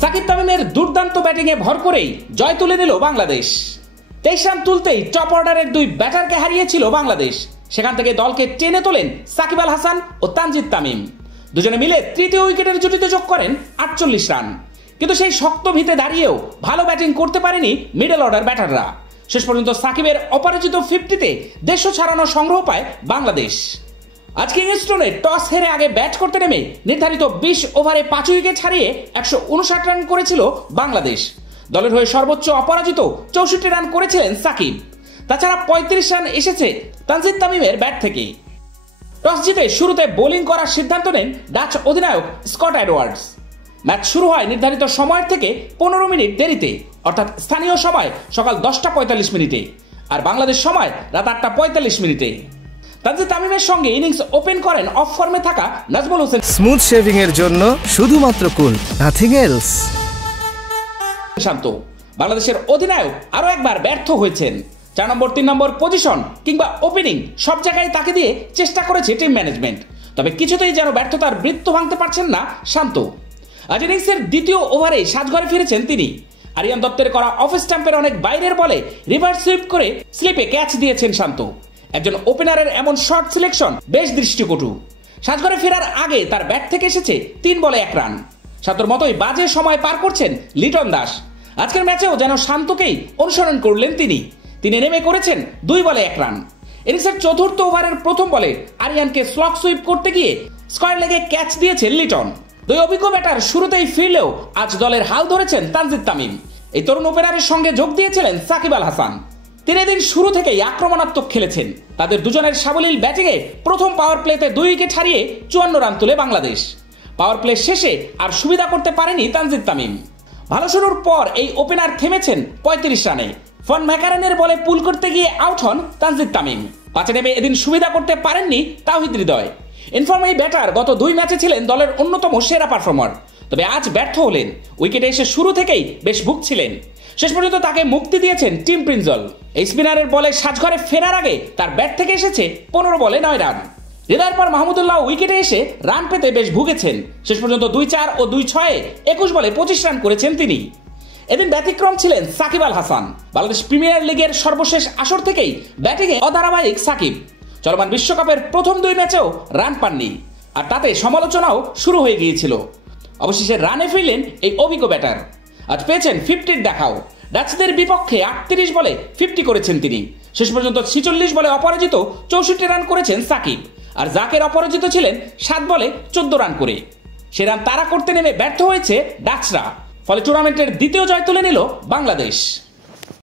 সাকিব তামিমের দুর্দান্ত ব্যাটিংয়ে ভর করেই জয় তুলে নিল বাংলাদেশ। 23 রান তুলতেই টপ অর্ডারের দুই ব্যাটারকে হারিয়েছিল বাংলাদেশ। সেখান থেকে দলকে টেনে তোলেন সাকিব আল হাসান ও তানজিদ তামিম। দুজনে মিলে তৃতীয় উইকেটের জুটিতে যোগ করেন 48 রান। কিন্তু সেই শক্ত ভিতে দাঁড়িয়েও ভালো ব্যাটিং করতে পারেনি মিডল অর্ডার ব্যাটাররা। শেষ পর্যন্ত সাকিবের অপরাজিত 50-তে 150 ছাড়ানো সংগ্রহ পায় বাংলাদেশ। আজ কিংস্টনে টস হেরে আগে ব্যাট করতে নেমে নির্ধারিত 20 ওভারে 5 উইকেট হারিয়ে 159 রান করেছিল বাংলাদেশ। দলের হয়ে সর্বোচ্চ অপরাজিত 64 রান করেছিলেন সাকিব। তাছাড়া 35 রান এসেছে তানজিদ তামিমের ব্যাট থেকে। টস জিতে শুরুতে বোলিং করার সিদ্ধান্ত নেন ডাচ অধিনায়ক স্কট এডওয়ার্ডস। ম্যাচ শুরু হয় নির্ধারিত সময়ের থেকে 15 মিনিট দেরিতে, অর্থাৎ স্থানীয় সময় সকাল 10:45 মিনিটে আর বাংলাদেশ সময় রাত 8:45 মিনিটে। তানজিদ তামিমের সঙ্গে ইনিংস ওপেন করেন অফ ফর্মে থাকা নাজমুল হোসেন। স্মুথ শেভিং এর জন্য শুধুমাত্র কুল, নাথিং এলস। শান্ত বাংলাদেশের অধিনায়ক আরো একবার ব্যর্থ হয়েছেন। 4 নম্বর 3 নম্বর পজিশন কিংবা ওপেনিং সব জায়গায় তাকে দিয়ে চেষ্টা করেছে টিম ম্যানেজমেন্ট, তবে কিছুতেই যেন ব্যর্থতার বৃত্ত ভাঙতে পারছেন না শান্ত। আজ ইনিংসের দ্বিতীয় ওভারে সাজঘরে ফিরেছেন তিনি। আরিয়ান দত্তের করা অফ স্টাম্পের অনেক বাইরের বলে রিভার্স সুইপ করে স্লিপে ক্যাচ দিয়েছেন শান্ত। একজন ওপেনারের এমন শর্ট সিলেকশন বেশ দৃষ্টিকটু। সাজঘরে ফেরার আগে তার ব্যাট থেকে এসেছে 3 বলে 1 রান। শান্তর মতোই বাজে সময় পার করছেন লিটন দাস। আজকের ম্যাচেও যেন শান্তকেই অনুসরণ করলেন তিনি নেমে করেছেন 2 বলে 1 রান। ইনিংসের চতুর্থ ওভারের প্রথম বলে আরিয়ানকে স্লগ সুইপ করতে গিয়ে স্কয়ার লেগে ক্যাচ দিয়েছেন লিটন। দুই অভিজ্ঞ ব্যাটার শুরুতেই ফিরলেও আজ দলের হাল ধরেছেন তানজিদ তামিম। এই তরুণ ওপেনারের সঙ্গে যোগ দিয়েছিলেন সাকিব আল হাসান। তিনি দিন শুরু থেকেই আক্রমণাত্মক খেলেছেন। তাদের দুজনের সাবলীল ব্যাটিংয়ে প্রথম পাওয়ার প্লেতে 2 উইকেট হারিয়ে 54 রান তুলে বাংলাদেশ। পাওয়ার প্লে শেষে আর সুবিধা করতে পারেনি তানজিদ তামিম। ভালো শুরুর পর এই ওপেনার থেমেছেন 35 রানে। ফন ম্যাকারেনের বলে পুল করতে গিয়ে আউট হন তানজিদ তামিম। 5 নেমে এদিন সুবিধা করতে পারেননি তাওহিদ হৃদয়। ইনফর্ম এই ব্যাটার গত 2 ম্যাচে ছিলেন দলের অন্যতম সেরা পারফর্মার, তবে আজ ব্যর্থ হলেন। উইকেটে এসে শুরু থেকেই বেশ ভুগছিলেন। শেষ পর্যন্ত তাকে মুক্তি দিয়েছেন টিম প্রিন্সল। এই স্পিনারের বলে সাজঘরে ফেরার আগে তার ব্যাট থেকে এসেছে 15 বলে 9 রান। হৃদয়ের পর মাহমুদুল্লাহ উইকেটে এসে রান পেতে বেশ ভুগেছেন। শেষ পর্যন্ত 2-4 ও 2-6-এ 21 বলে 25 রান করেছেন তিনি। এদিন ব্যতিক্রম ছিলেন সাকিব আল হাসান। বাংলাদেশ প্রিমিয়ার লিগের সর্বশেষ আসর থেকেই ব্যাটিংয়ে অধারাবাহিক সাকিব। চলমান বিশ্বকাপের প্রথম 2 ম্যাচেও রান পাননি, আর তাতে সমালোচনাও শুরু হয়ে গিয়েছিল। অবশেষে রানে ফিরলেন এই অভিজ্ঞ ব্যাটার। আজ পেয়েছেন 50-র দেখাও। ডাচদের বিপক্ষে 38 বলে 50 করেছেন তিনি। শেষ পর্যন্ত 46 বলে অপরাজিত 64 রান করেছেন সাকিব। আর জাকের অপরাজিত ছিলেন 7 বলে 14 রান করে। সে রান তাড়া করতে নেমে ব্যর্থ হয়েছে ডাচরা। ফলে টুর্নামেন্টের দ্বিতীয় জয় তুলে নিল বাংলাদেশ।